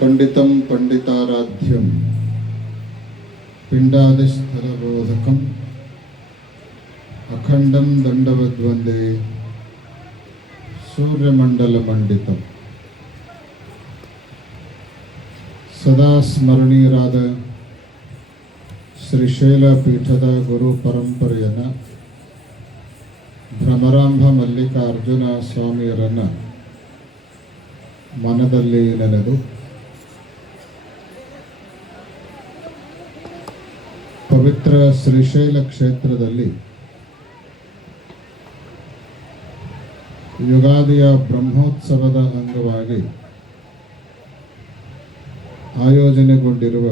पंडितं पंडिताराध्यं पिंडादिस्थलबोधकम् अखंडं दंडवद्वंदे सूर्यमंडलमंडितम् सदा स्मरणीयराದ ಶ್ರೀಶೈಲ ಪೀಠದ ಗುರು ಪರಂಪರೆಯನ್ನು ಭ್ರಮರಾಂಭ ಮಲ್ಲಿಕಾರ್ಜುನ ಸ್ವಾಮಿಯರನ್ನು ಮನದಲ್ಲಿ ನೆನೆದು ಪವಿತ್ರ ಶ್ರೀಶೈಲ ಕ್ಷೇತ್ರದಲ್ಲಿ ಯುಗಾದಿಯ ಬ್ರಹ್ಮೋತ್ಸವದ ಅಂಗವಾಗಿ ಆಯೋಜನೆಗೊಂಡಿರುವ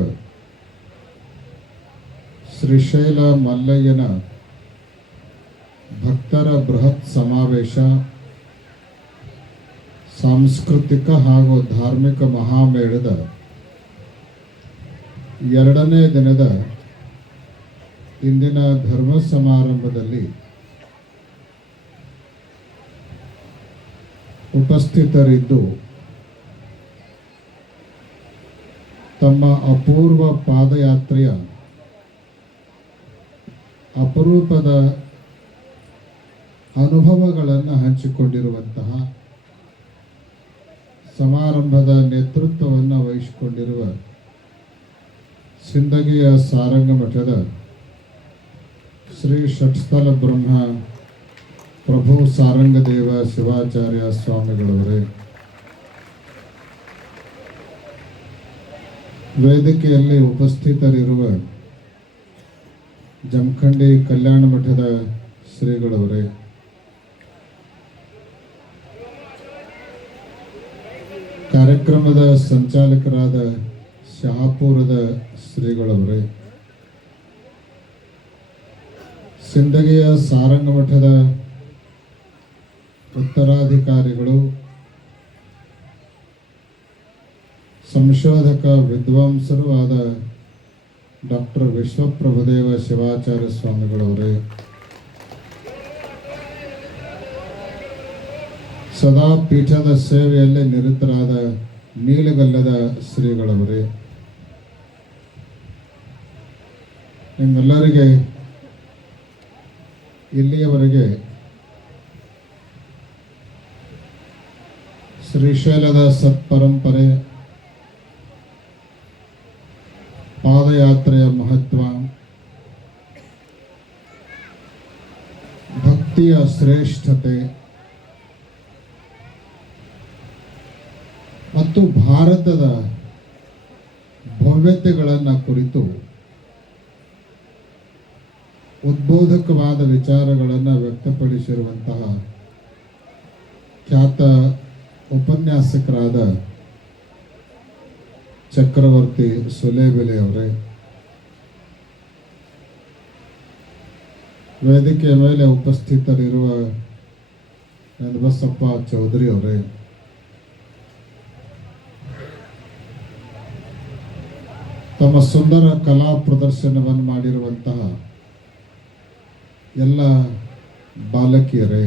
ಶ್ರೀಶೈಲ ಮಲ್ಲಯ್ಯನ ಭಕ್ತರ ಬೃಹತ್ ಸಮಾವೇಶ ಸಾಂಸ್ಕೃತಿಕ ಹಾಗೂ ಧಾರ್ಮಿಕ ಮಹಾಮೇಳದ ಎರಡನೇ ದಿನದ ಇಂದಿನ ಧರ್ಮ ಸಮಾರಂಭದಲ್ಲಿ ಉಪಸ್ಥಿತರಿದ್ದು ತಮ್ಮ ಅಪೂರ್ವ ಪಾದಯಾತ್ರೆಯ ಅಪರೂಪದ ಅನುಭವಗಳನ್ನು ಹಂಚಿಕೊಂಡಿರುವಂತಹ ಸಮಾರಂಭದ ನೇತೃತ್ವವನ್ನು ವಹಿಸಿಕೊಂಡಿರುವ ಸಿಂದಗಿಯ ಸಾರಂಗ ಮಠದ ಶ್ರೀ ಷಟ್ಸ್ಥಲ ಬ್ರಹ್ಮ ಪ್ರಭು ಸಾರಂಗದೇವ ಶಿವಾಚಾರ್ಯ ಸ್ವಾಮಿಗಳವರೇ, ವೇದಿಕೆಯಲ್ಲಿ ಉಪಸ್ಥಿತರಿರುವ ಜಮಖಂಡಿ ಕಲ್ಯಾಣ ಮಠದ ಶ್ರೀಗಳವರೇ, ಕಾರ್ಯಕ್ರಮದ ಸಂಚಾಲಕರಾದ ಶಹಾಪುರದ ಶ್ರೀಗಳವರೇ, ಸಿಂದಗಿಯ ಸಾರಂಗ ಮಠದ ಉತ್ತರಾಧಿಕಾರಿಗಳು, ಸಂಶೋಧಕ ವಿದ್ವಾಂಸರು ಆದ ಡಾಕ್ಟರ್ ವಿಶ್ವಪ್ರಭುದೇವ ಶಿವಾಚಾರ್ಯ ಸ್ವಾಮಿಗಳವರೇ, ಸದಾ ಪೀಠದ ಸೇವೆಯಲ್ಲಿ ನಿರತರಾದ ನೀಲಗಲ್ಲದ ಶ್ರೀಗಳವರೇ, ನಿಮ್ಮೆಲ್ಲರಿಗೆ ಇಲ್ಲಿಯವರೆಗೆ ಶ್ರೀಶೈಲದ ಸತ್ಪರಂಪರೆ, ಪಾದಯಾತ್ರೆಯ ಮಹತ್ವ, ಭಕ್ತಿಯ ಶ್ರೇಷ್ಠತೆ ಮತ್ತು ಭಾರತದ ಭವ್ಯತೆಗಳನ್ನು ಕುರಿತು ಉದ್ಬೋಧಕವಾದ ವಿಚಾರಗಳನ್ನು ವ್ಯಕ್ತಪಡಿಸಿರುವಂತಹ ಖ್ಯಾತ ಉಪನ್ಯಾಸಕರಾದ ಚಕ್ರವರ್ತಿ ಸುಲೇಬೆಲೆ ಅವರೇ, ವೇದಿಕೆಯ ಮೇಲೆ ಉಪಸ್ಥಿತರಿರುವ ಬಸಪ್ಪ ಚೌಧರಿ ಅವರೇ, ತಮ್ಮ ಸುಂದರ ಕಲಾ ಪ್ರದರ್ಶನವನ್ನು ಮಾಡಿರುವಂತಹ ಎಲ್ಲ ಬಾಲಕಿಯರೇ,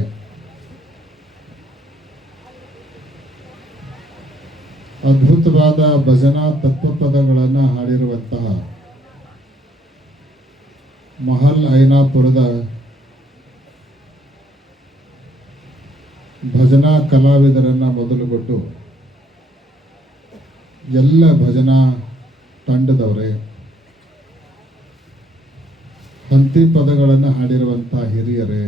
ಅದ್ಭುತವಾದ ಭಜನಾ ತತ್ವಪದಗಳನ್ನು ಹಾಡಿರುವಂತಹ ಮಹಲ್ ಐನಾಪುರದ ಭಜನಾ ಕಲಾವಿದರನ್ನು ಮೊದಲುಗೊಟ್ಟು ಎಲ್ಲ ಭಜನಾ ತಂಡದವರೇ, ಹಂತಿ ಪದಗಳನ್ನು ಹಾಡಿರುವಂತಹ ಹಿರಿಯರೇ,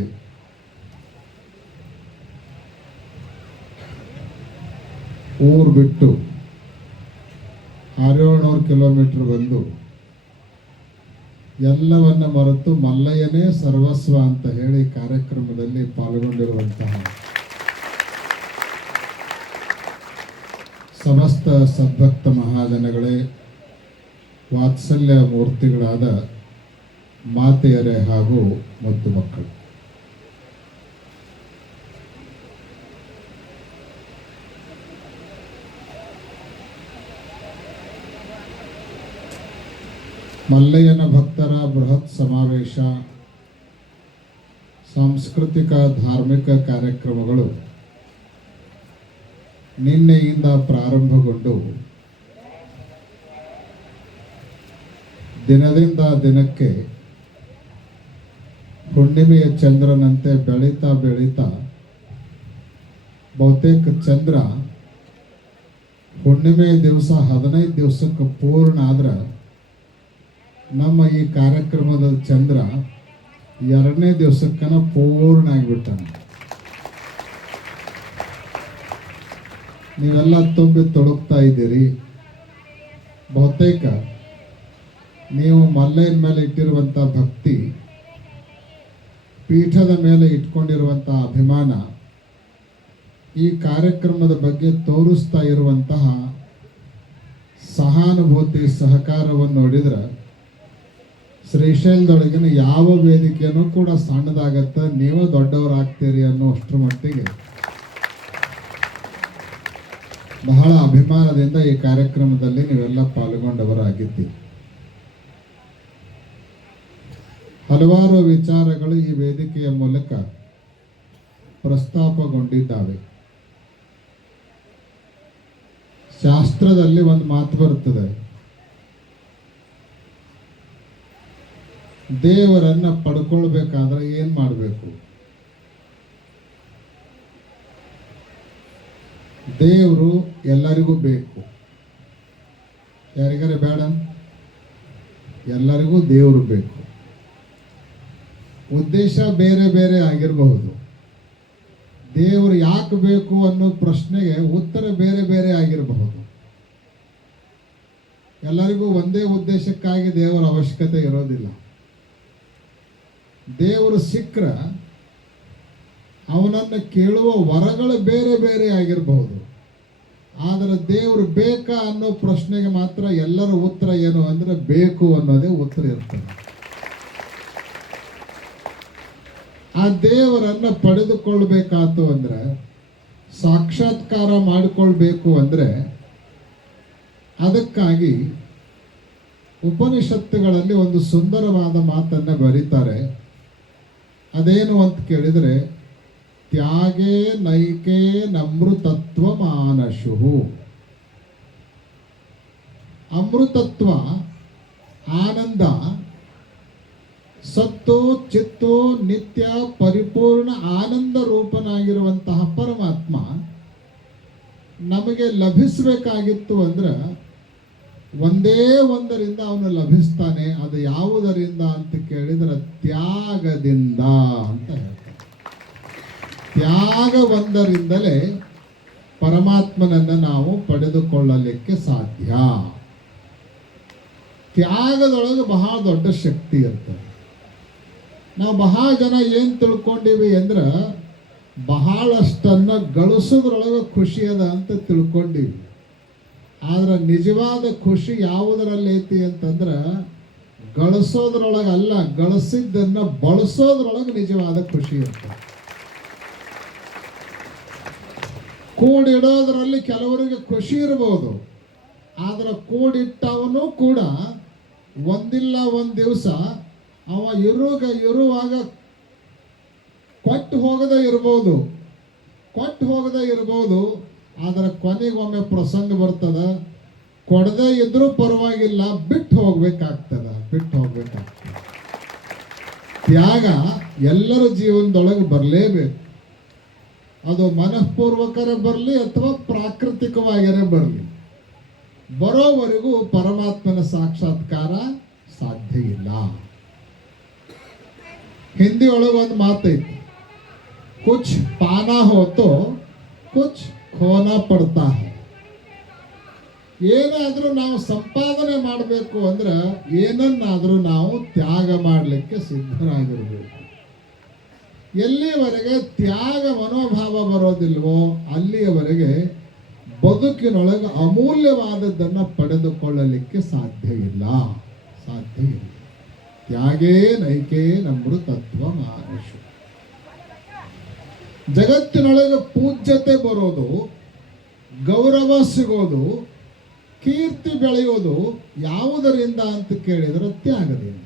ಊರು ಬಿಟ್ಟು 600 ಕಿಲೋಮೀಟರ್ ಬಂದು ಎಲ್ಲವನ್ನ ಮರೆತು ಮಲ್ಲಯ್ಯನೇ ಸರ್ವಸ್ವ ಅಂತ ಹೇಳಿ ಕಾರ್ಯಕ್ರಮದಲ್ಲಿ ಪಾಲ್ಗೊಂಡಿರುವಂತಹ ಸಮಸ್ತ ಸದ್ಭಕ್ತ ಮಹಾಜನಗಳೇ, ವಾತ್ಸಲ್ಯ ಮೂರ್ತಿಗಳಾದ ಮಾತೆಯರೇ ಹಾಗೂ ಮುದ್ದು ಮಕ್ಕಳು, ಮಲ್ಲಯ್ಯನ ಭಕ್ತರ ಬೃಹತ್ ಸಮಾವೇಶ, ಸಾಂಸ್ಕೃತಿಕ ಧಾರ್ಮಿಕ ಕಾರ್ಯಕ್ರಮಗಳು ನಿನ್ನೆಯಿಂದ ಪ್ರಾರಂಭಗೊಂಡು ದಿನದಿಂದ ದಿನಕ್ಕೆ ಹುಣ್ಣಿಮೆಯ ಚಂದ್ರನಂತೆ ಬೆಳೀತಾ ಬೆಳೀತಾ ಬಹುತೇಕ ಚಂದ್ರ ಹುಣ್ಣಿಮೆ ದಿವಸ 15 ದಿವಸಕ್ಕೆ ಪೂರ್ಣ ಆದ್ರೆ ನಮ್ಮ ಈ ಕಾರ್ಯಕ್ರಮದ ಚಂದ್ರ 2ನೇ ದಿವಸಕ್ಕನ ಪೂರ್ಣ ಆಗಿಬಿಟ್ಟಾನೆ. ನೀವೆಲ್ಲ ತುಂಬಿ ತೊಡಗ್ತಾ ಇದ್ದೀರಿ. ಬಹುತೇಕ ನೀವು ಮಲ್ಲಯ್ಯನ ಮೇಲೆ ಇಟ್ಟಿರುವಂಥ ಭಕ್ತಿ, ಪೀಠದ ಮೇಲೆ ಇಟ್ಕೊಂಡಿರುವಂಥ ಅಭಿಮಾನ, ಈ ಕಾರ್ಯಕ್ರಮದ ಬಗ್ಗೆ ತೋರಿಸ್ತಾ ಇರುವಂತಹ ಸಹಾನುಭೂತಿ ಸಹಕಾರವನ್ನು ನೋಡಿದ್ರೆ ಶ್ರೀಶೈಲದೊಳಗಿನ ಯಾವ ವೇದಿಕೆಯೂ ಕೂಡ ಸಣ್ಣದಾಗತ್ತೆ, ನೀವು ದೊಡ್ಡವರಾಗ್ತೀರಿ ಅನ್ನೋಷ್ಟರ ಮಟ್ಟಿಗೆ ಬಹಳ ಅಭಿಮಾನದಿಂದ ಈ ಕಾರ್ಯಕ್ರಮದಲ್ಲಿ ನೀವೆಲ್ಲ ಪಾಲ್ಗೊಂಡವರಾಗಿದ್ದೀರಿ. ಹಲವಾರು ವಿಚಾರಗಳು ಈ ವೇದಿಕೆಯ ಮೂಲಕ ಪ್ರಸ್ತಾಪಗೊಂಡಿದ್ದಾವೆ. ಶಾಸ್ತ್ರದಲ್ಲಿ ಒಂದು ಮಾತು ಬರುತ್ತದೆ, ದೇವರನ್ನ ಪಡ್ಕೊಳ್ಬೇಕಾದ್ರೆ ಏನ್ ಮಾಡಬೇಕು? ದೇವರು ಎಲ್ಲರಿಗೂ ಬೇಕು. ಯಾರಿಗಾರೆ ಬೇಡ? ಎಲ್ಲರಿಗೂ ದೇವರು ಬೇಕು. ಉದ್ದೇಶ ಬೇರೆ ಬೇರೆ ಆಗಿರಬಹುದು. ದೇವರು ಯಾಕೆ ಬೇಕು ಅನ್ನೋ ಪ್ರಶ್ನೆಗೆ ಉತ್ತರ ಬೇರೆ ಬೇರೆ ಆಗಿರಬಹುದು. ಎಲ್ಲರಿಗೂ ಒಂದೇ ಉದ್ದೇಶಕ್ಕಾಗಿ ದೇವರ ಅವಶ್ಯಕತೆ ಇರೋದಿಲ್ಲ. ದೇವರು ಸಿಕ್ಕರ ಅವನನ್ನು ಕೇಳುವ ವರಗಳು ಬೇರೆ ಬೇರೆ ಆಗಿರಬಹುದು. ಆದರೆ ದೇವರು ಬೇಕಾ ಅನ್ನೋ ಪ್ರಶ್ನೆಗೆ ಮಾತ್ರ ಎಲ್ಲರ ಉತ್ತರ ಏನು ಅಂದ್ರೆ ಬೇಕು ಅನ್ನೋದೇ ಉತ್ತರ ಇರ್ತದೆ. ಆ ದೇವರನ್ನ ಪಡೆದುಕೊಳ್ಬೇಕಾತು ಅಂದ್ರೆ, ಸಾಕ್ಷಾತ್ಕಾರ ಮಾಡಿಕೊಳ್ಬೇಕು ಅಂದ್ರೆ, ಅದಕ್ಕಾಗಿ ಉಪನಿಷತ್ತುಗಳಲ್ಲಿ ಒಂದು ಸುಂದರವಾದ ಮಾತನ್ನ ಬರೀತಾರೆ. ಅದೇನು ಅಂತ ಕೇಳಿದರೆ, ತ್ಯಾಗೇ ನೈಕೇ ನಮೃತತ್ವ ಮಾನಶು. ಅಮೃತತ್ವ, ಆನಂದ, ಸತ್ತು ಚಿತ್ತು ನಿತ್ಯ ಪರಿಪೂರ್ಣ ಆನಂದ ರೂಪನಾಗಿರುವಂತಹ ಪರಮಾತ್ಮ ನಮಗೆ ಲಭಿಸಬೇಕಾಗಿತ್ತು ಅಂದ್ರೆ ಒಂದೇ ಒಂದರಿಂದ ಅವನು ಲಭಿಸ್ತಾನೆ. ಅದು ಯಾವುದರಿಂದ ಅಂತ ಕೇಳಿದ್ರೆ ತ್ಯಾಗದಿಂದ ಅಂತ ಹೇಳ್ತಾರೆ. ತ್ಯಾಗ ಒಂದರಿಂದಲೇ ಪರಮಾತ್ಮನನ್ನು ನಾವು ಪಡೆದುಕೊಳ್ಳಲಿಕ್ಕೆ ಸಾಧ್ಯ. ತ್ಯಾಗದೊಳಗೆ ಬಹಳ ದೊಡ್ಡ ಶಕ್ತಿ ಇರ್ತದೆ. ನಾವು ಬಹಳ ಜನ ಏನು ತಿಳ್ಕೊಂಡಿವಿ ಅಂದ್ರೆ ಬಹಳಷ್ಟನ್ನು ಗಳಿಸೋದ್ರೊಳಗೆ ಖುಷಿ ಅದ ಅಂತ ತಿಳ್ಕೊಂಡಿವಿ. ಆದ್ರೆ ನಿಜವಾದ ಖುಷಿ ಯಾವುದರಲ್ಲಿ ಐತಿ ಅಂತಂದ್ರೆ ಗಳಿಸೋದ್ರೊಳಗಲ್ಲ, ಗಳಿಸಿದ್ದನ್ನು ಬಳಸೋದ್ರೊಳಗೆ ನಿಜವಾದ ಖುಷಿ ಇರ್ತದೆ. ಕೂಡಿಡೋದ್ರಲ್ಲಿ ಕೆಲವರಿಗೆ ಖುಷಿ ಇರ್ಬೋದು, ಆದ್ರೆ ಕೂಡಿಟ್ಟವನು ಕೂಡ ಒಂದಿಲ್ಲ ಒಂದು ದಿವಸ ಅವ ಇರುವಾಗ ಕೊಟ್ಟು ಹೋಗದೇ ಇರ್ಬೋದು. ಆದರೆ ಕೊನೆಗೊಮ್ಮೆ ಪ್ರಸಂಗ ಬರ್ತದ, ಕೊಡದೇ ಇದ್ರೂ ಪರವಾಗಿಲ್ಲ, ಬಿಟ್ಟು ಹೋಗ್ಬೇಕಾಗ್ತದೆ. ತ್ಯಾಗ ಎಲ್ಲರ ಜೀವನದೊಳಗೆ ಬರಲೇಬೇಕು. ಅದು ಮನಃಪೂರ್ವಕರೇ ಬರಲಿ ಅಥವಾ ಪ್ರಾಕೃತಿಕವಾಗಿರೇ ಬರಲಿ, ಬರೋವರೆಗೂ ಪರಮಾತ್ಮನ ಸಾಕ್ಷಾತ್ಕಾರ ಸಾಧ್ಯ ಇಲ್ಲ. ಹಿಂದಿ ಒಳಗೆ ಒಂದು ಮಾತೈತಿ, ಕುಚ್ ಪಾನಾ ಹೋತೋ ಕುಚ್ ಖೋನಾ ಪಡ್ತಾ ಹೈ. ಏನಾದರೂ ನಾವು ಸಂಪಾದನೆ ಮಾಡಬೇಕು ಅಂದ್ರೆ ಏನನ್ನಾದರೂ ನಾವು ತ್ಯಾಗ ಮಾಡಲಿಕ್ಕೆ ಸಿದ್ಧರಾಗಿರಬೇಕು. ಎಲ್ಲಿಯವರೆಗೆ ತ್ಯಾಗ ಮನೋಭಾವ ಬರೋದಿಲ್ವೋ ಅಲ್ಲಿಯವರೆಗೆ ಬದುಕಿನೊಳಗೆ ಅಮೂಲ್ಯವಾದದ್ದನ್ನು ಪಡೆದುಕೊಳ್ಳಲಿಕ್ಕೆ ಸಾಧ್ಯ ಇಲ್ಲ. ತ್ಯಾಗೇ ನೈಕೇ ನಮೃತತ್ವ ಮಾನಶು. ಜಗತ್ತಿನೊಳಗೆ ಪೂಜ್ಯತೆ ಬರೋದು, ಗೌರವ ಸಿಗೋದು, ಕೀರ್ತಿ ಬೆಳೆಯೋದು ಯಾವುದರಿಂದ ಅಂತ ಕೇಳಿದರೆ ತ್ಯಾಗದಿಂದ.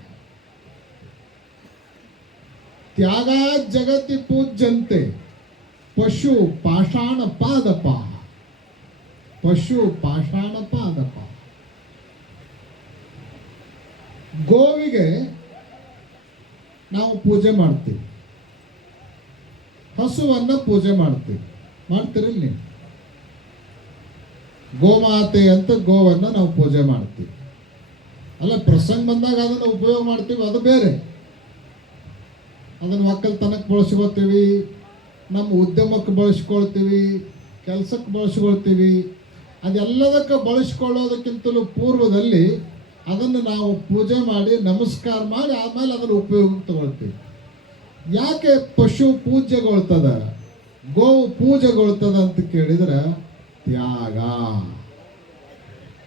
ತ್ಯಾಗ ಜಗತಿ ಪೂಜ್ಯಂತೆ ಪಶು ಪಾಷಾಣ ಪಾದಪ. ಗೋವಿಗೆ ನಾವು ಪೂಜೆ ಮಾಡ್ತೀವಿ, ಹಸುವನ್ನ ಪೂಜೆ ಮಾಡ್ತೀವಿ. ಮಾಡ್ತೀರಿಲ್ಲ ನೀವು? ಗೋಮಾತೆ ಅಂತ ಗೋವನ್ನ ನಾವು ಪೂಜೆ ಮಾಡ್ತೀವಿ. ಅಲ್ಲ, ಪ್ರಸಂಗ ಬಂದಾಗ ಅದನ್ನು ಉಪಯೋಗ ಮಾಡ್ತೀವಿ, ಅದು ಬೇರೆ. ಅದನ್ನು ಒಕ್ಕಲ್ತನಕ್ಕೆ ಬಳಸ್ಕೊಳ್ತೀವಿ, ನಮ್ಮ ಉದ್ಯಮಕ್ಕೆ ಬಳಸ್ಕೊಳ್ತೀವಿ, ಕೆಲಸಕ್ಕೆ ಬಳಸ್ಕೊಳ್ತೀವಿ. ಅದೆಲ್ಲದಕ್ಕೆ ಬಳಸ್ಕೊಳ್ಳೋದಕ್ಕಿಂತಲೂ ಪೂರ್ವದಲ್ಲಿ ಅದನ್ನು ನಾವು ಪೂಜೆ ಮಾಡಿ ನಮಸ್ಕಾರ ಮಾಡಿ ಆಮೇಲೆ ಅದನ್ನು ಉಪಯೋಗಕ್ಕೆ ತಗೊಳ್ತೀವಿ. ಯಾಕೆ ಪಶು ಪೂಜೆಗೊಳ್ತದ, ಗೋವು ಪೂಜೆಗೊಳ್ತದ ಅಂತ ಕೇಳಿದ್ರೆ ತ್ಯಾಗ.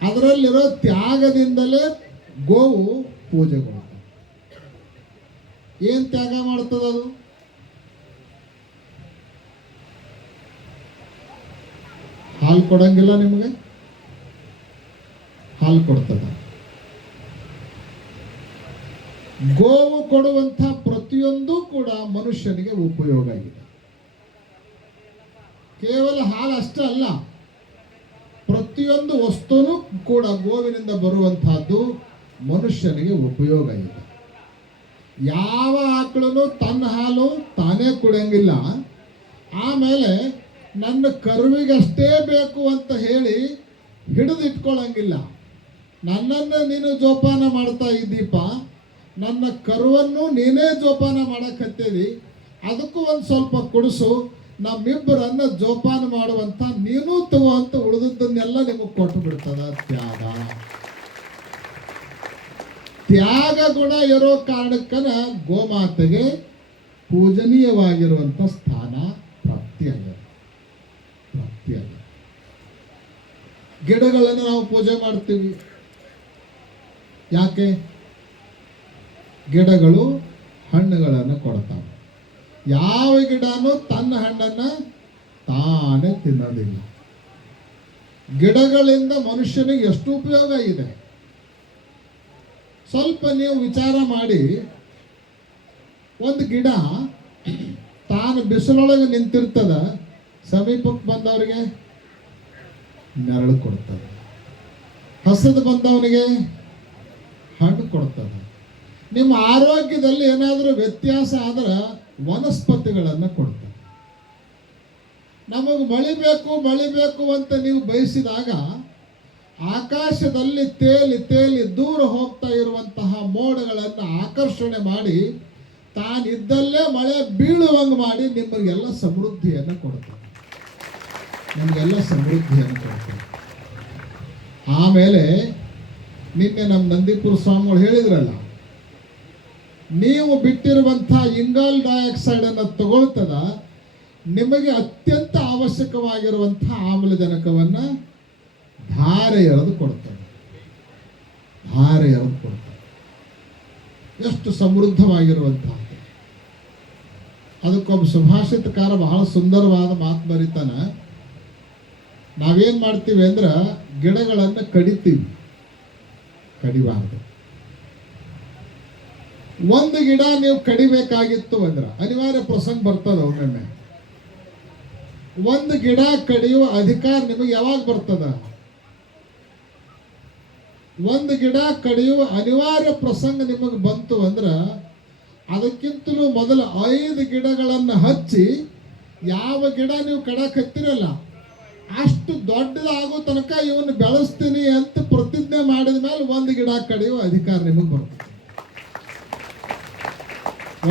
ಅದರಲ್ಲಿರೋ ತ್ಯಾಗದಿಂದಲೇ ಗೋವು ಪೂಜೆಗೊಳ್ತದೆ. ಏನು ತ್ಯಾಗ ಮಾಡ್ತದದು? ಹಾಲು ಕೊಡಂಗಿಲ್ಲ ನಿಮಗೆ, ಹಾಲು ಕೊಡ್ತದ. ಗೋವು ಕೊಡುವಂಥ ಪ್ರತಿಯೊಂದು ಕೂಡ ಮನುಷ್ಯನಿಗೆ ಉಪಯೋಗ ಆಗಿದೆ. ಕೇವಲ ಹಾಲು ಅಷ್ಟೇ ಅಲ್ಲ, ಪ್ರತಿಯೊಂದು ವಸ್ತುನೂ ಕೂಡ ಗೋವಿನಿಂದ ಬರುವಂತಹದ್ದು ಮನುಷ್ಯನಿಗೆ ಉಪಯೋಗ ಇದೆ. ಯಾವ ಆಕಳನು ತನ್ನ ಹಾಲು ತಾನೇ ಕುಡಿಯಂಗಿಲ್ಲ, ಆಮೇಲೆ ನನ್ನ ಕರುವಿಗಷ್ಟೇ ಬೇಕು ಅಂತ ಹೇಳಿ ಹಿಡಿದು ಇಟ್ಕೊಳ್ಳಂಗಿಲ್ಲ. ನನ್ನನ್ನು ನೀನು ಜೋಪಾನ ಮಾಡ್ತಾ ಇದ್ದೀಪ, ನನ್ನ ಕರುವನ್ನು ನೀನೇ ಜೋಪಾನ ಮಾಡಕತ್ತೀವಿ, ಅದಕ್ಕೂ ಒಂದು ಸ್ವಲ್ಪ ಕೊಡಿಸು, ನಮ್ಮಿಬ್ಬರನ್ನ ಜೋಪಾನ ಮಾಡುವಂಥ ನೀನು ತಗೋ ಅಂತ ಉಳಿದದ್ದನ್ನೆಲ್ಲ ನಿಮಗೆ ಕೊಟ್ಟು ಬಿಡ್ತದ ತ್ಯಾಗ. ತ್ಯಾಗ ಗುಣ ಇರೋ ಕಾರಣಕ್ಕನ ಗೋಮಾತೆಗೆ ಪೂಜನೀಯವಾಗಿರುವಂಥ ಸ್ಥಾನ ಪ್ರಾಪ್ತಿಯಾಗಿದೆ. ಗಿಡಗಳನ್ನು ನಾವು ಪೂಜೆ ಮಾಡ್ತೀವಿ. ಯಾಕೆ? ಗಿಡಗಳು ಹಣ್ಣುಗಳನ್ನು ಕೊಡ್ತಾವೆ. ಯಾವ ಗಿಡನೂ ತನ್ನ ಹಣ್ಣನ್ನು ತಾನೇ ತಿನ್ನೋದಿಲ್ಲ. ಗಿಡಗಳಿಂದ ಮನುಷ್ಯನಿಗೆ ಎಷ್ಟು ಉಪಯೋಗ ಇದೆ ಸ್ವಲ್ಪ ನೀವು ವಿಚಾರ ಮಾಡಿ. ಒಂದು ಗಿಡ ತಾನು ಬಿಸಿಲೊಳಗೆ ನಿಂತಿರ್ತದ, ಸಮೀಪಕ್ಕೆ ಬಂದವರಿಗೆ ನೆರಳು ಕೊಡ್ತದೆ, ಹಸದು ಬಂದವನಿಗೆ ಹಣ್ಣು ಕೊಡ್ತದೆ. ನಿಮ್ಮ ಆರೋಗ್ಯದಲ್ಲಿ ಏನಾದರೂ ವ್ಯತ್ಯಾಸ ಆದ್ರೆ ವನಸ್ಪತಿಗಳನ್ನು ಕೊಡ್ತದೆ. ನಮಗೆ ಮಳೆ ಬೇಕು ಅಂತ ನೀವು ಬಯಸಿದಾಗ ಆಕಾಶದಲ್ಲಿ ತೇಲಿ ದೂರ ಹೋಗ್ತಾ ಇರುವಂತಹ ಮೋಡಗಳನ್ನು ಆಕರ್ಷಣೆ ಮಾಡಿ ತಾನಿದ್ದಲ್ಲೇ ಮಳೆ ಬೀಳುವಂಗೆ ಮಾಡಿ ನಿಮಗೆಲ್ಲ ಸಮೃದ್ಧಿಯನ್ನು ಕೊಡ್ತಾರೆ. ಆಮೇಲೆ ನಿನ್ನೆ ನಮ್ಮ ನಂದೀಪುರ ಸ್ವಾಮಿಗಳು ಹೇಳಿದ್ರಲ್ಲ, ನೀವು ಬಿಟ್ಟಿರುವಂಥ ಇಂಗಾಲ ಡೈಆಕ್ಸೈಡ್ ಅನ್ನು ತಗೊಳ್ತದ, ನಿಮಗೆ ಅತ್ಯಂತ ಅವಶ್ಯಕವಾಗಿರುವಂಥ ಆಮ್ಲಜನಕವನ್ನು ಧಾರೆ ಎರೆದು ಕೊಡ್ತದೆ. ಎಷ್ಟು ಸಮೃದ್ಧವಾಗಿರುವಂತಹ. ಅದಕ್ಕೊಬ್ಬ ಸುಭಾಷಿತಕಾರ ಬಹಳ ಸುಂದರವಾದ ಮಾತು ಬರೀತಾನ. ನಾವೇನು ಮಾಡ್ತೀವಿ ಅಂದ್ರೆ ಗಿಡಗಳನ್ನು ಕಡಿತೀವಿ, ಕಡಿಬಾರ್ದು. ಒಂದು ಗಿಡ ನೀವು ಕಡಿಬೇಕಾಗಿತ್ತು ಅಂದ್ರೆ ಅನಿವಾರ್ಯ ಪ್ರಸಂಗ ಬರ್ತದೆ. ಒಮ್ಮೊಮ್ಮೆ ಒಂದು ಗಿಡ ಕಡಿಯುವ ಅಧಿಕಾರ ನಿಮಗೆ ಯಾವಾಗ ಬರ್ತದ? ಒಂದು ಗಿಡ ಕಡಿಯುವ ಅನಿವಾರ್ಯ ಪ್ರಸಂಗ ನಿಮಗೆ ಬಂತು ಅಂದ್ರೆ ಅದಕ್ಕಿಂತಲೂ ಮೊದಲು 5 ಗಿಡಗಳನ್ನು ಹಚ್ಚಿ ಯಾವ ಗಿಡ ನೀವು ಕಡಕತ್ತಿರಲ್ಲ ಅಷ್ಟು ದೊಡ್ಡದಾಗೋ ತನಕ ಇವನು ಬೆಳೆಸ್ತೀನಿ ಅಂತ ಪ್ರತಿಜ್ಞೆ ಮಾಡಿದ ಮೇಲೆ ಒಂದು ಗಿಡ ಕಡಿಯುವ ಅಧಿಕಾರ ನಿಮಗೆ ಬರ್ತದೆ.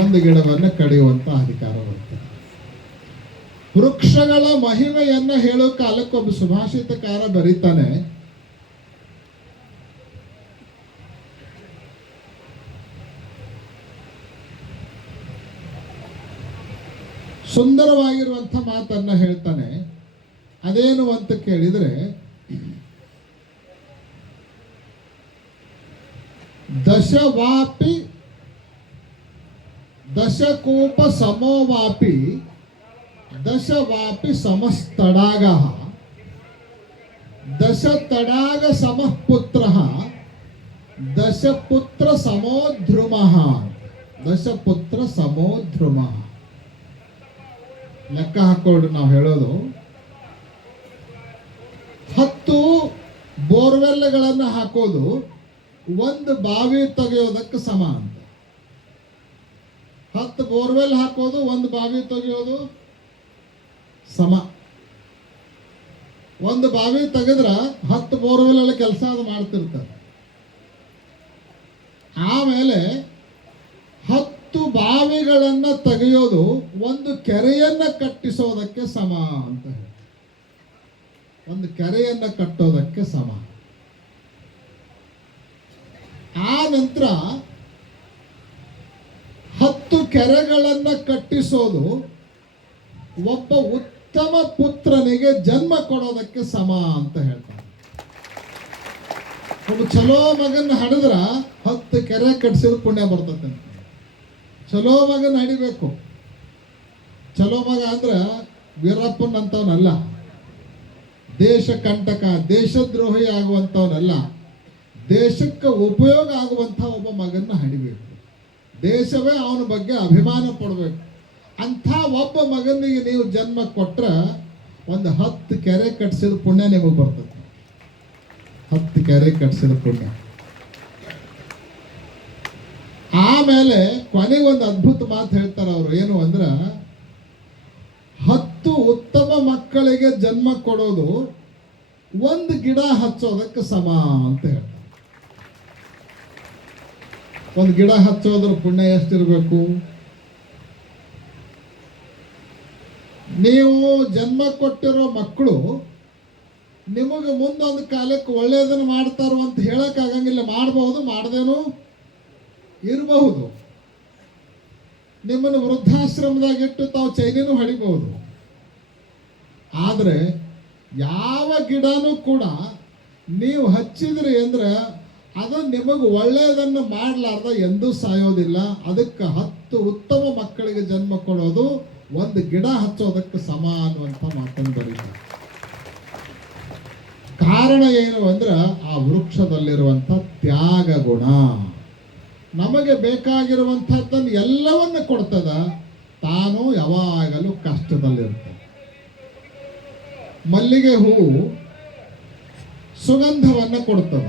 ಒಂದು ಗಿಡವನ್ನು ಕಡಿಯುವಂತ ಅಧಿಕಾರ ಬರ್ತದೆ. ವೃಕ್ಷಗಳ ಮಹಿಮೆಯನ್ನ ಹೇಳೋ ಕಾಲಕ್ಕೊಬ್ಬ ಸುಭಾಷಿತಕಾರ ಬರೀತಾನೆ, ಸುಂದರವಾಗಿರುವಂಥ ಮಾತನ್ನ ಹೇಳ್ತಾನೆ. ಅದೇನು ಅಂತ ಕೇಳಿದ್ರೆ, ದಶವಾಪಿ ದಶಕೂಪ ಸಮೋವಾಪಿ ದಶವಾಪಿ ಸಮಸ್ತಡಾಗ ದಶ ತಡಾಗ ಸಮಃಪುತ್ರ ದಶಪುತ್ರ ಸಮೋಧ್ರುಮ ದಶಪುತ್ರ ಸಮೋಧ್ರುಮ. ಲೆಕ್ಕ ಹಾಕೊಳ್ಳಿ. ನಾವು ಹೇಳೋದು 10 ಬೋರ್ವೆಲ್ಗಳನ್ನು ಹಾಕೋದು ಒಂದು ಬಾವಿ ತೆಗೆಯೋದಕ್ಕೆ ಸಮ ಅಂತ. 10 ಬೋರ್ವೆಲ್ ಹಾಕೋದು ಒಂದು ಬಾವಿ ತೆಗೆಯೋದು ಸಮ. ಒಂದು ಬಾವಿ ತೆಗೆದ್ರ 10 ಬೋರ್ವೆಲ್ ಅಲ್ಲಿ ಕೆಲಸ ಅದು ಮಾಡ್ತಿರ್ತಾರೆ. ಆಮೇಲೆ 10 ಬಾವಿಗಳನ್ನ ತೆಗೆಯೋದು ಒಂದು ಕೆರೆಯನ್ನ ಕಟ್ಟಿಸೋದಕ್ಕೆ ಸಮ ಅಂತ ಹೇಳಿ. ಒಂದು ಕೆರೆಯನ್ನ ಕಟ್ಟೋದಕ್ಕೆ ಸಮ. ಆ ನಂತರ 10 ಕೆರೆಗಳನ್ನ ಕಟ್ಟಿಸೋದು ಒಬ್ಬ ಉತ್ತಮ ಪುತ್ರನಿಗೆ ಜನ್ಮ ಕೊಡೋದಕ್ಕೆ ಸಮ ಅಂತ ಹೇಳ್ತಾರೆ. ಒಬ್ಬ ಚಲೋ ಮಗನ ಹಡಿದ್ರ 10 ಕೆರೆ ಕಟ್ಟಿಸಿದ ಪುಣ್ಯ ಬರ್ತದೆ. ಚಲೋ ಮಗನ ಹಡಿಬೇಕು. ಚಲೋ ಮಗ ಅಂದ್ರೆ ವೀರಪ್ಪನ್ ಅಂತವನಲ್ಲ, ದೇಶ ಕಂಟಕ ದೇಶದ್ರೋಹಿ ಆಗುವಂಥವನಲ್ಲ, ದೇಶಕ್ಕೆ ಉಪಯೋಗ ಆಗುವಂಥ ಒಬ್ಬ ಮಗನ್ನ ಹಡಿಬೇಕು. ದೇಶವೇ ಅವನ ಬಗ್ಗೆ ಅಭಿಮಾನ ಪಡಬೇಕು. ಅಂಥ ಒಬ್ಬ ಮಗನಿಗೆ ನೀವು ಜನ್ಮ ಕೊಟ್ರೆ ಒಂದು 10 ಕೆರೆ ಕಟ್ಟಿಸಿದ ಪುಣ್ಯ ನಿಮಗೆ ಬರ್ತದೆ. 10 ಕೆರೆ ಕಟ್ಟಿಸಿದ ಪುಣ್ಯ. ಆಮೇಲೆ ಕೊನೆಗೆ ಒಂದು ಅದ್ಭುತ ಮಾತು ಹೇಳ್ತಾರೆ ಅವರು. ಏನು ಅಂದ್ರೆ 10 ಉತ್ತಮ ಮಕ್ಕಳಿಗೆ ಜನ್ಮ ಕೊಡೋದು ಒಂದು ಗಿಡ ಹಚ್ಚೋದಕ್ಕೆ ಸಮ ಅಂತ ಹೇಳ್ತಾರೆ. ಒಂದು ಗಿಡ ಹಚ್ಚೋದ್ರ ಪುಣ್ಯ ಎಷ್ಟಿರಬೇಕು? ನೀವು ಜನ್ಮ ಕೊಟ್ಟಿರೋ ಮಕ್ಕಳು ನಿಮಗೆ ಮುಂದೊಂದು ಕಾಲಕ್ಕೆ ಒಳ್ಳೆಯದನ್ನು ಮಾಡ್ತಾರೋ ಅಂತ ಹೇಳಕ್ ಆಗಂಗಿಲ್ಲ. ಮಾಡಬಹುದು, ಮಾಡದೇನೂ ಇರಬಹುದು. ನಿಮ್ಮನ್ನು ವೃದ್ಧಾಶ್ರಮದಾಗಿಟ್ಟು ತಾವು ಚೈನಿನೂ ಹೊಡಿಬಹುದು. ಆದರೆ ಯಾವ ಗಿಡನೂ ಕೂಡ ನೀವು ಹಚ್ಚಿದ್ರಿ ಅಂದ್ರೆ ಅದು ನಿಮಗೆ ಒಳ್ಳೆಯದನ್ನು ಮಾಡಲಾರ್ದ ಎಂದೂ ಸಾಯೋದಿಲ್ಲ. ಅದಕ್ಕೆ 10 ಉತ್ತಮ ಮಕ್ಕಳಿಗೆ ಜನ್ಮ ಕೊಡೋದು ಒಂದು ಗಿಡ ಹಚ್ಚೋದಕ್ಕೆ ಸಮ ಅನ್ನುವಂಥ ಮಾತನ್ನು ಬರೀತಾರೆ. ಕಾರಣ ಏನು ಅಂದ್ರೆ ಆ ವೃಕ್ಷದಲ್ಲಿರುವಂಥ ತ್ಯಾಗ ಗುಣ ನಮಗೆ ಬೇಕಾಗಿರುವಂಥದ್ದನ್ನು ಎಲ್ಲವನ್ನ ಕೊಡ್ತದ. ತಾನು ಯಾವಾಗಲೂ ಕಷ್ಟದಲ್ಲಿರ್ತದೆ. ಮಲ್ಲಿಗೆ ಹೂವು ಸುಗಂಧವನ್ನು ಕೊಡ್ತದ.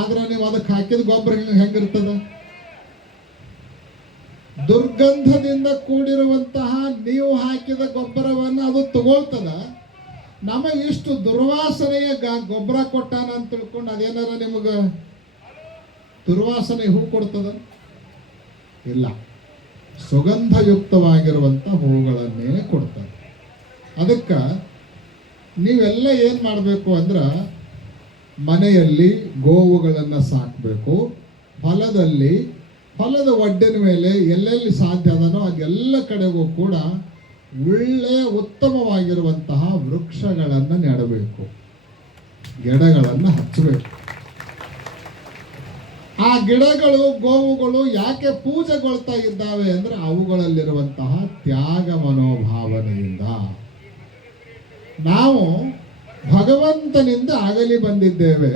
ಆದ್ರೆ ನೀವು ಅದಕ್ಕೆ ಹಾಕಿದ ಗೊಬ್ಬರ ಹೆಂಗಿರ್ತದ? ದುರ್ಗಂಧದಿಂದ ಕೂಡಿರುವಂತಹ ನೀವು ಹಾಕಿದ ಗೊಬ್ಬರವನ್ನು ಅದು ತಗೊಳ್ತದ. ನಮಗೆ ಇಷ್ಟು ದುರ್ವಾಸನೆಯ ಗೊಬ್ಬರ ಕೊಟ್ಟಾನ ಅಂತ ತಿಳ್ಕೊಂಡು ಅದೇನಾರ ನಿಮಗೆ ದುರ್ವಾಸನೆ ಹೂ ಕೊಡ್ತದ? ಇಲ್ಲ, ಸುಗಂಧಯುಕ್ತವಾಗಿರುವಂಥ ಹೂಗಳನ್ನೇ ಕೊಡ್ತಾರೆ. ಅದಕ್ಕೆ ನೀವೆಲ್ಲ ಏನು ಮಾಡಬೇಕು ಅಂದ್ರೆ ಮನೆಯಲ್ಲಿ ಗೋವುಗಳನ್ನು ಸಾಕಬೇಕು. ಹೊಲದ ಒಡ್ಡಿನ ಮೇಲೆ ಎಲ್ಲೆಲ್ಲಿ ಸಾಧ್ಯ ಅದನೋ ಅದೆಲ್ಲ ಕಡೆಗೂ ಕೂಡ ಒಳ್ಳೆಯ ಉತ್ತಮವಾಗಿರುವಂತಹ ವೃಕ್ಷಗಳನ್ನು ನೆಡಬೇಕು, ಗಿಡಗಳನ್ನು ಹಚ್ಚಬೇಕು. ಆ ಗಿಡಗಳು ಗೋವುಗಳು ಯಾಕೆ ಪೂಜೆಗೊಳ್ತಾ ಇದ್ದಾವೆ ಅಂದ್ರೆ ಅವುಗಳಲ್ಲಿರುವಂತಹ ತ್ಯಾಗ ಮನೋಭಾವನೆಯಿಂದ. ನಾವು ಭಗವಂತನಿಂದ ಆಗಲಿ ಬಂದಿದ್ದೇವೆ.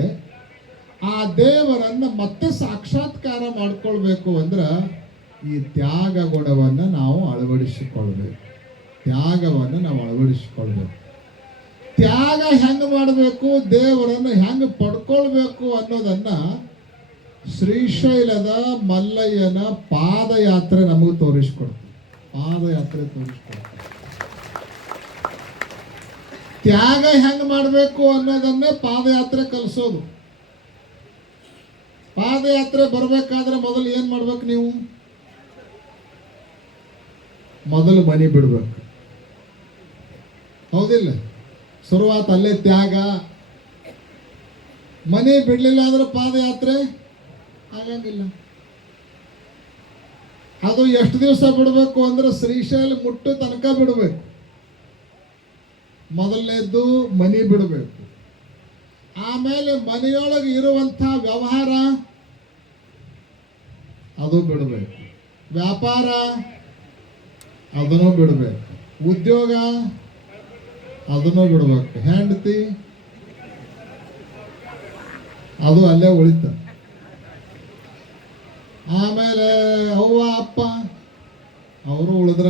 ಆ ದೇವರನ್ನ ಮತ್ತೆ ಸಾಕ್ಷಾತ್ಕಾರ ಮಾಡ್ಕೊಳ್ಬೇಕು ಅಂದ್ರೆ ಈ ತ್ಯಾಗ ಗುಣವನ್ನು ನಾವು ಅಳವಡಿಸಿಕೊಳ್ಬೇಕು. ತ್ಯಾಗವನ್ನು ನಾವು ಅಳವಡಿಸಿಕೊಳ್ಬೇಕು. ತ್ಯಾಗ ಹೆಂಗೆ ಮಾಡಬೇಕು, ದೇವರನ್ನು ಹೆಂಗೆ ಪಡ್ಕೊಳ್ಬೇಕು ಅನ್ನೋದನ್ನ ಶ್ರೀಶೈಲದ ಮಲ್ಲಯ್ಯನ ಪಾದಯಾತ್ರೆ ನಮಗೆ ತೋರಿಸ್ಕೊಡ್ತೀವಿ. ಪಾದಯಾತ್ರೆ ತೋರಿಸ್ಕೊಡ್ತೀವಿ. ತ್ಯಾಗ ಹೆಂಗೆ ಮಾಡಬೇಕು ಅನ್ನೋದನ್ನೇ ಪಾದಯಾತ್ರೆ ಕಲಿಸೋದು. ಪಾದಯಾತ್ರೆ ಬರಬೇಕಾದ್ರೆ ಮೊದಲು ಏನು ಮಾಡ್ಬೇಕು? ನೀವು ಮೊದಲು ಮನೆ ಬಿಡ್ಬೇಕು. ಹೌದಿಲ್ಲ? ಶುರುವಾತ್ ಅಲ್ಲೇ ತ್ಯಾಗ. ಮನೆ ಬಿಡಲಿಲ್ಲ ಅಂದ್ರೆ ಪಾದಯಾತ್ರೆ ಆಗಂಗಿಲ್ಲ. ಅದು ಎಷ್ಟು ದಿವಸ ಬಿಡಬೇಕು ಅಂದ್ರೆ ಶ್ರೀಶೈಲ ಮುಟ್ಟು ತನಕ ಬಿಡಬೇಕು. ಮೊದಲನೇದ್ದು ಮನೆ ಬಿಡಬೇಕು. ಆಮೇಲೆ ಮನೆಯೊಳಗೆ ಇರುವಂಥ ವ್ಯವಹಾರ ಅದು ಬಿಡಬೇಕು. ವ್ಯಾಪಾರ ಅದನ್ನು ಬಿಡಬೇಕು. ಉದ್ಯೋಗ ಅದನ್ನು ಬಿಡಬೇಕು. ಹೆಂಡತಿ ಅದು ಅಲ್ಲೇ ಉಳಿತ. ಆಮೇಲೆ ಅವ್ವ ಅಪ್ಪ ಅವರು ಉಳಿದ್ರ,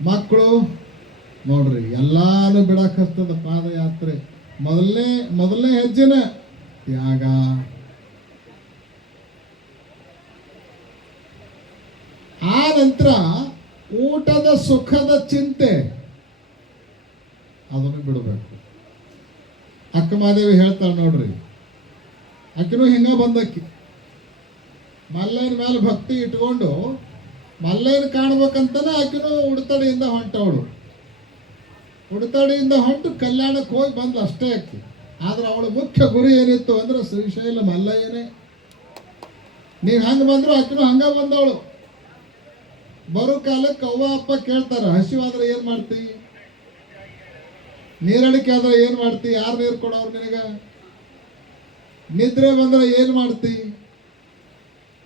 ಮಕ್ಕಳು ನೋಡ್ರಿ ಎಲ್ಲಾನು ಬಿಡಕ್ಕೆ ಹಸ್ತದ ಪಾದಯಾತ್ರೆ. ಮೊದಲನೇ ಹೆಜ್ಜೆನ ತ್ಯಾಗ. ಆ ನಂತರ ಊಟದ ಸುಖದ ಚಿಂತೆ ಅದನ್ನು ಬಿಡಬೇಕು. ಅಕ್ಕ ಮಾದೇವಿ ಹೇಳ್ತಾಳೆ ನೋಡ್ರಿ, ಆಕಿನೂ ಹಿಂಗ ಬಂದಕ್ಕಿ ಮಲ್ಲಯ್ಯನ ಮೇಲೆ ಭಕ್ತಿ ಇಟ್ಕೊಂಡು ಮಲ್ಲಯ್ಯನ ಕಾಣ್ಬೇಕಂತನ ಆಕಿನೂ ಉಡುತಡಿಯಿಂದ ಹೊಂಟವಳು. ಉಡುತಡಿಯಿಂದ ಹೊಂಟು ಕಲ್ಯಾಣಕ್ಕೆ ಹೋಗಿ ಬಂದು ಅಷ್ಟೇ ಆಕಿ. ಆದ್ರೆ ಅವಳ ಮುಖ್ಯ ಗುರಿ ಏನಿತ್ತು ಅಂದ್ರೆ ಶ್ರೀಶೈಲ ಮಲ್ಲಯ್ಯನೇ. ನೀವು ಹೆಂಗೆ ಬಂದ್ರು ಆಕಿನೂ ಹಂಗ ಬಂದವಳು. ಬರೋ ಕಾಲಕ್ಕೆ ಅವ್ವ ಅಪ್ಪ ಕೇಳ್ತಾರೆ, ಹಸಿವಾದ್ರೆ ಏನು ಮಾಡ್ತಿ, ನೀರಡಿಕೆ ಆದ್ರೆ ಏನು ಮಾಡ್ತಿ, ಯಾರು ನೀರು ಕೊಡೋರು ನಿನಗೆ, ನಿದ್ರೆ ಬಂದ್ರೆ ಏನು ಮಾಡ್ತಿ.